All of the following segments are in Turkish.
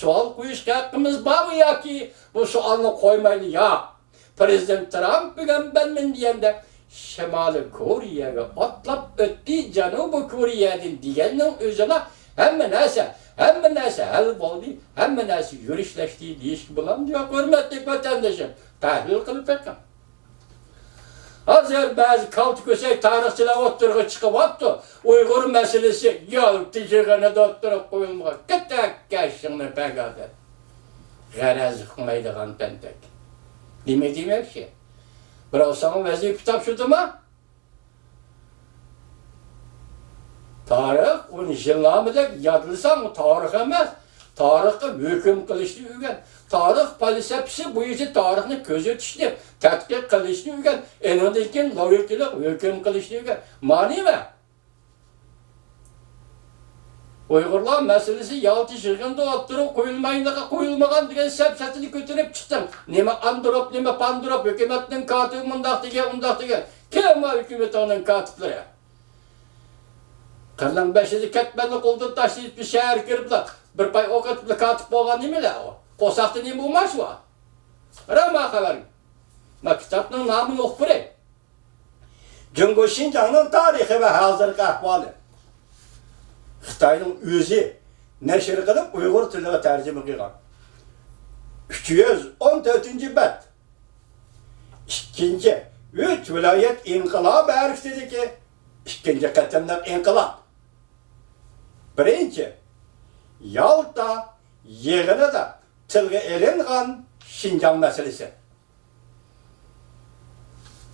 sual qo'yishga haqqimiz bormi yoki bu savolni qo'ymaylik? Ya Prezident Trump bugün benmen deganda Shimoliy Koreyaga otlab o'tdi, Janubiy Koreyadan deganning o'zida hamma narsa hal bo'ldi, hamma narsa yurishlaşdi deyish bilan yo'q, hurmatli vatandoshim, tahlil qilib baqqan. Hazır bazı kaltı kösek tarihçiler oturga çıkıp Uygur meselesi yaltı jığını da oturup koyulmağa kıtak kaşını pekade. Garaz hükmeydiğen pentek. Demek şey. Biraz sana vaziyet kitap şudu mu? Tarih, onu jillamıdak yadılsan tarih emez. Tarihte hüküm kılıştı ügen. Tarih felsefesi bu işi tarihini gözetişti. Tetkik kılıştı ügen. Enodaki logiklik hüküm kılıştı ügen. Mani mi? Uygurlar meselesi yaltı şırgında oturup koyulmagan diye sepsetini götürüp çıktım. Neme androp, neme pandrop, hükümetin katibi mundak diye. Kim var hükümetin katipleri? Kırlan beşidi ketmenlik oldu taşıyıp bir şehir giripler. Bir pay o katipli katip boğan nemi la o? Kosaktı nemi bulmaş var. Rama haberim. Ma kitapның namı yok buraya. Cungo Şincan'ın tarihi ve hazırlık ahvali. Xitayning o'zi nashr qilib Uyg'ur tiliga tarjima qilgan. 314-bet. İkinci, 3 viloyat inqilob harfidagi ikkinchi qatimliq inqilob. Birinchi, Yalta yig'inida tilga ilingan Şinjan masalasi.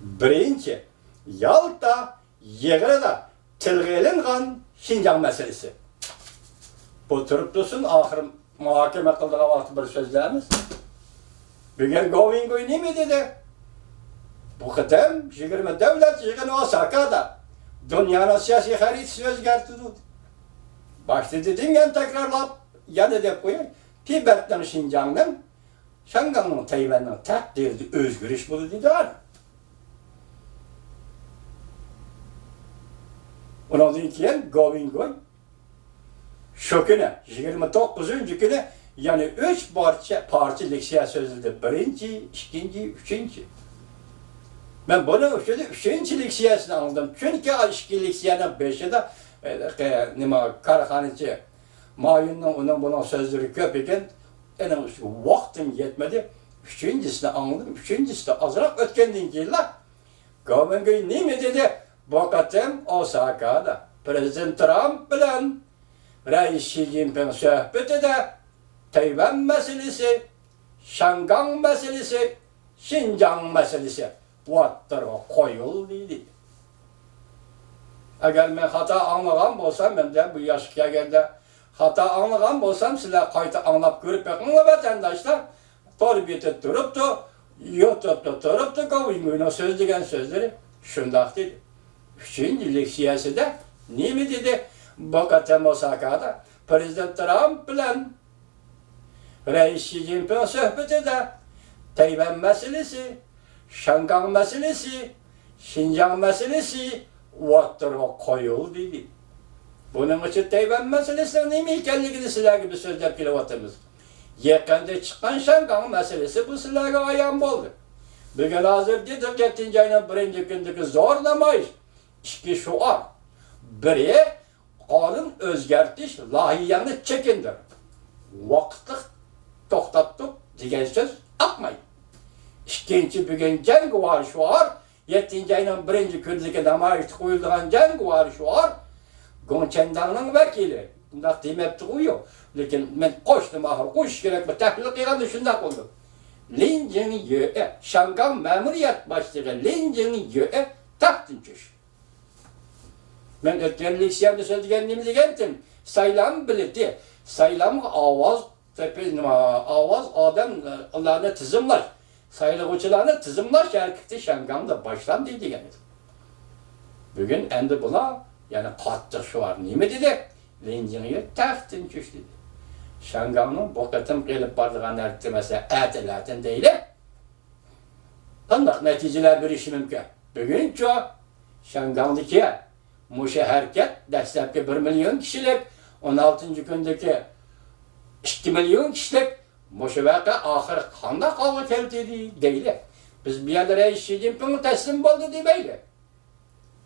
Birinchi, Yalta yig'inida tilga ilingan Şinjan meselesi. Bu turib dursun, ahir muhakeme kıldığı vakti bir sözlerimiz. Bugün Govingoy ne mi dedi? Bu kıtem 20 devlet yığını Osaka'da dünyanın siyasi haritası özgertildi. Başta dedim yani tekrarlap ya da koyayım. Tibet'ten Şinjan'dan Şangang'ın Tayvan'ın tek derdi özgürüş buldu dedi. Ondan keyin Govingoy şu günü 29. günü yani 3 parça leksiya sözüldü. Birinci, ikinci, üçüncü. Ben bunu üçüncü leksiyasını aldım. Çünkü iki leksiyanın 5'i de Karahanıcı Mayın'ın onun buna sözleri köp iken vaktim yetmedi. Üçüncüsünü anladım. Üçüncüsü de azırak ötkenden geldi. Govingoy ne mi dedi? Bu katem Osaka'da Prezident Trump bilen Reis Xi Jinping sohbeti de Tayvan meselesi, Şangang meselesi, Şinjan meselesi vattırga koyul dedi. Eğer ben hata anlagan bolsam, ben de bu yaşıya geldi hata anlagan bolsam, sizler kayta anlap görüp bakınla vatandaşlar torbiyete durup da, YouTube'da durup da Govingoy'un söz degen sözleri şundak dedi. Üçüncü leksiyası da ne mi dedi? Bakatem Osaka'da Prezident Trump bilen Reis Xi Jinping sohbeti de Tayvan meselesi, Şangang meselesi, Şinjan meselesi vattırga koyul dedi. Bunun için Tayvan meselesinin ne mi ikenligini sizler gibi sözler kilovatımız. Yakında çıkan Şangang meselesi bu sizlerge ayan oldu. Bugün hazır dedik 7. ayının 1. gündeki zorlamayış. İki şuar. Biri kanun özgertiş lahiyanı çekindir. Vakitlik toktattık diyen söz akmayın. İkinci bugün cenk var şuar. 7. ayının 1. gündeki namayış koyulduğun cenk var şuar. Gonçendan'ın vekili. Bundak demepti uyuyor. Lakin ben koştum ahır. Koş gerek mi? Tehlike kıygandı şundak oldu. Lin Jin-yue, Şangang Memuriyet Başlığı Lin Jin-yue taktın çöş. Ben ötken leksiyamda söylediğimizi geldim. Saylam bileti, saylam avaz, avaz adamlarına tızımlar. Sayılıqçılarına tızımlar şerketi Şangang'da başlandı dedi. Bugün endi buna yani kattık şu var. Ne mi dedi? Lin Jin-yue taktın çöş dedi. Şangang'ın bu katım gelip bardığın ertlemesi etilatin değil. Qandaq neticeler bir işi mümkün. Bugün çok Şangang'daki Muşa hareket, dastlabki 1 milyon kişilik 16. gündeki 2 milyon kişilik muşu vaqa ahir qanda qavga keldi deyli. Biz bir yerda Reis Xi Jinping teslim oldu demeyli.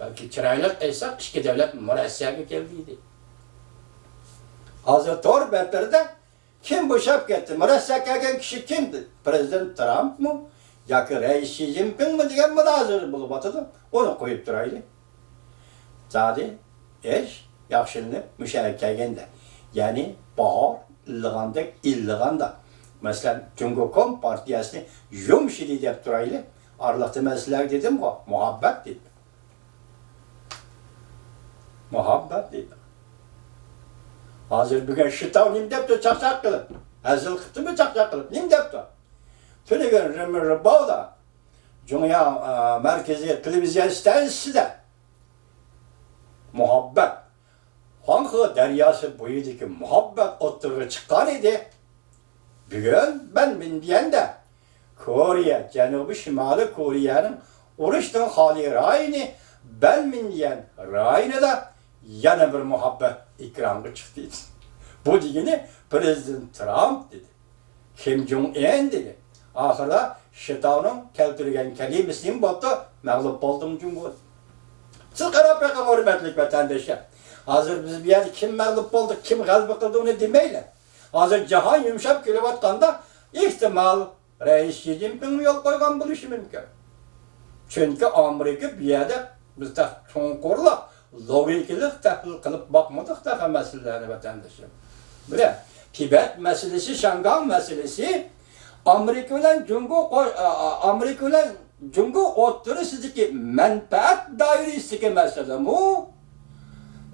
Belki çıraylık aytsak 2 devlet murassiyaga keldi. Hazır tor beterde kim boşap gitti? Murassiyaga kelgan kişi kimdi? Prezident Trump mı? Yoki Reis Xi Jinping mi degan munozara bo'lib o'tadi. Onu qo'yib turaylik. Zadi ish yaxshilanib musharaka kelganda, ya'ni bahor illig'anda. Masalan, Jungo Kom partiyasini yumshidi deb turaylik. Arliqda masalalar dedim-ku, muhabbat dedim. Muhabbat dedim. Hozir bugun shitov nim debdi chaqchaq qilib. Hazil qilibmi chaqchaq qilib? Nim debdi? Tünigen Rımbau'da Dünya Merkezi Televizyon Stansiyasida muhabbet Hangi deryası boyudaki muhabbet oturuğa çıkan idi. Bugün ben diyende Kore, Janubi Şimali Kore'nin oruçtan hali rayini ben diyen rayine de yana bir muhabbet ikramı çıktıydı. Bu diyeni Prezident Trump dedi. Kim Jong-un dedi. Ahırda Şitav'ın keltirgen kelimesinin botu mağlup oldum Cumhur. Siz qarab bakın hürmetlik vatandaşlar. Hazır biz bir yerde kim mağlup olduk, kim galip kıldı onu demeyle. Hazır cahan yumuşap kilovattkanda ihtimal Reis Xi Jinping yol koygan buluşu mümkün. Çünkü Amerika bir yerde bizde çonkurla logiklik tahlil kılıp bakmadık da meselelerini vatandaşlar. Böyle Tibet meselesi, Şangay meselesi Amerika ile Jungo o'ttirishdagi menfaat doirasidagi masala mu?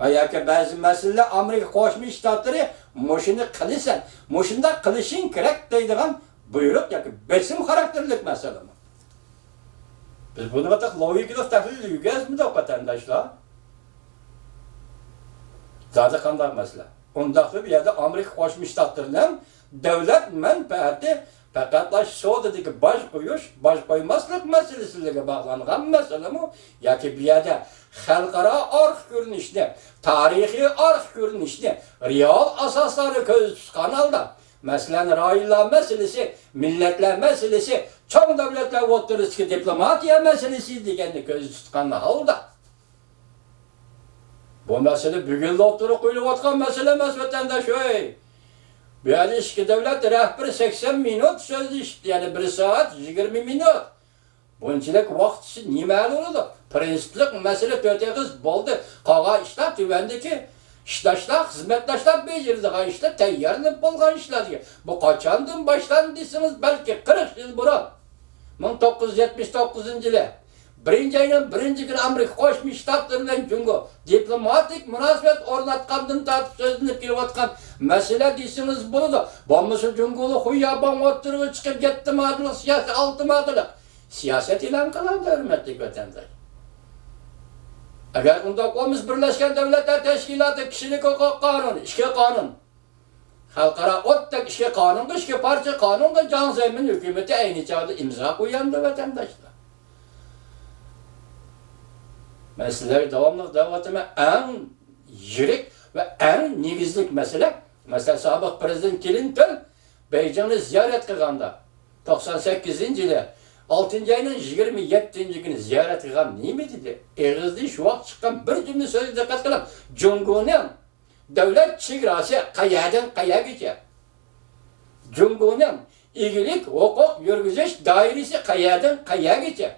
Veya ki bazı meseleler Amerika Qo'shma Shtatlari mushuni qilasan, mushunda qilishing kerak deydigan buyruq yoki besim xarakterlik masala mı? Biz bunu atak logikalik tahlil yurgazmidik vatandaşlar. Zaten qanday masala? Undaqda bir yerde Amerika Qo'shma Shtatlarining davlat menfaati faqat Sodadagi baş qo'ymaslik masalasiga bog'langan masala mı? Yoki bir yerde xalqaro arx ko'rinishni, tarixiy arx ko'rinishni real asoslari ko'z tutgan holda, masalan, rayonlar masalasi, millatlar masalasi, cho'ng davlatlar o'rtasidagi diplomatiya masalasi deganni ko'z tutgan holda. Bu masala bugun o'tirib qo'yilayotgan masala emas vatandosh o'y. Bu yerda ikki davlat rahbari 80 minut so'zlashdi, ya'ni 1 soat 20 minut. Bunchalik vaqt nima bo'ladi? Prinsiplik masala 4 yil bo'ldi. Qolgan ishlar tuvandagi ishlashlar, xizmatlar bejirilgan ishlar tayyorlanib bo'lgan ishlarga. Bu qachondan boshlandi desangiz, balki 40 yil burun. 1979-yili birinchi aydan birinchi kun Amerika Qo'shma Shtatlari bilan Jungo diplomatik munosabat o'rnatgandan tortib so'zlanib kelayotgan masala desangiz bo'ladi. Bo'lmasa Jungo'li xuyabon o'tirib chiqib ketdi ma'dillik siyosat, olti ma'dillik siyosat e'lon qiladi hurmatli vatandosh. Agar unda qo'miz Birlashgan Davlatlar Tashkiloti kishilik huquq qonuni, ishki qonun, xalqaro o'tdagi ishki qonunga, ishki parcha qonunga Jon Zemin hukumati ayni chog'da imzo qo'yandi vatandoshlar. Meseleler devamlı davatime en yirik ve en negizlik mesele. Mesela sabık Prezident Clinton Beycan'ı ziyaret kılganda 98. yılı 6. ayının 27. günü ziyaret kılgan ne mi dedi? Eğizli şu vakt çıkan bir cümle sözü dikkat kılan Jungo'nun devlet çigrası kayadan kaya geçer. Jungo'nun ilgilik hukuk yürgüzüş dairesi kayadan kaya geçer.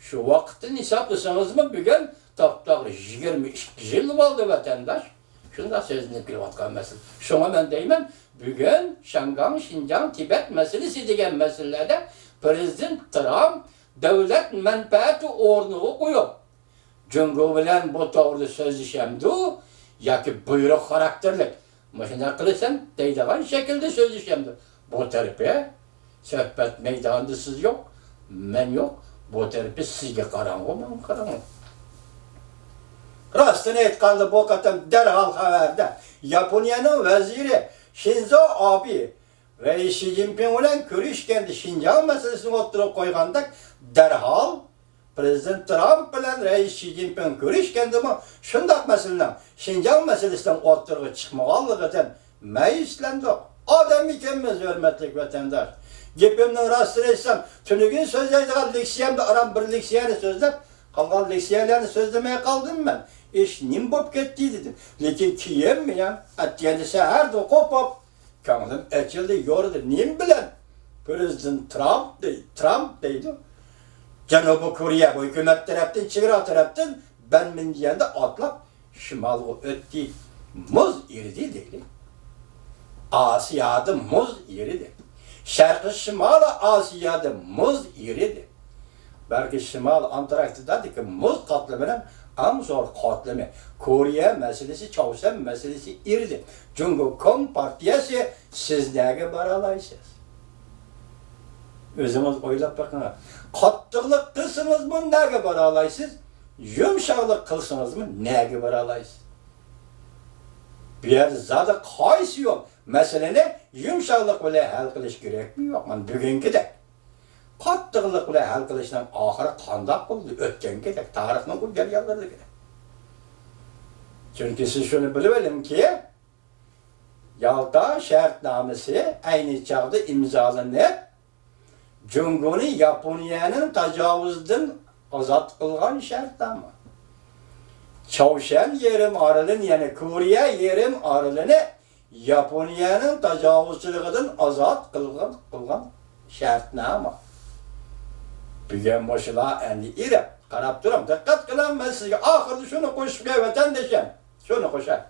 Şu vaktin hesaplasanız mı bugün taptağlı 22 yıl oldu vatandaş. Şunda sözünü kılvatkan mesele. Şuna ben deyim, bugün Şangay, Şincan, Tibet meselesi degen meselelerde Prezident Trump devlet menfaati ornuğu koyup Jungo bilen bu doğru sözleşemdi, yoki buyruq karakterlik. Maşına kılırsan deydiğin şekilde sözleşemdi. Bu tarafa sohbet meydanında siz yok, men yok. Bu tarafı sizge qarangı, men qarangı. Rastını aytganda bu qatam derhal xabarda Yaponiyanın veziri Shinzo Abe Reis Xi Jinping bilan ko'rishganda Xinjiang masalasini o'tirib qo'yganda derhal Prezident Trump bilan Reis Xi Jinping ko'rishgandami shundaq masalalar Xinjiang masalasidan o'tirib chiqmaganligidan mayuslandik, Adam ikimiz hürmetlik vatandaş. Gepimden rastını etsem, tünügün sözleydiğin leksiyemde aram bir leksiyeni sözlep, kalkan leksiyelerini sözlemeye kaldım ben. İş nim bop gitti dedim. Lekin kiyem mi ya? Kendisi her de kopop. Kanalım açıldı, yordu. Nim bilen? Prezident Trump deydi. Janubi Koreya bu hükümet taraftan, çevre taraftan ben min diyende atlap şimalı öttü. Muz iridi değil. Asya'da muz iridi. Şarkı şimal Asya'da muz iridi. Belki şimal Antarktika'daki muz katlamının en zor katlamı. Kore meselesi, Çavuşan meselesi iridi. Çünkü Kom Partiyası siz neye baralaysınız? Özümüz oylap bakın. Katlıqlık kılsınız mı neye baralaysınız? Yumşaqlık kılsınız mı neye baralaysınız? Bir yer zaten kayısı yok. Meseleni yumşaqlık bile hal kılış gerek mi yok? Bugünkü de. Katlıqlık bile hal kılışdan ahire kandak oldu. Ötkenki de. Tarihinin bu geryaları da. Çünkü siz şunu bilelim ki Yalta şartnamesi aynı çağda imzalanıp Cumhur'un Japonya'nın tecavüzden azat kılgan şartnama. Çavuşan yerim aralığın yani Kore yerim aralığını Japonya'nın tecavüzçülüğünden azat kılgan şartnama. Bugün boşuna endi irip karab duram. Dikkat kılan ben size ahırda şunu koşmaya vatandaşım. Şunu koşar.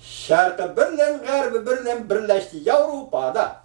Şarkı birlen garbi birlen birleşti Avrupa'da.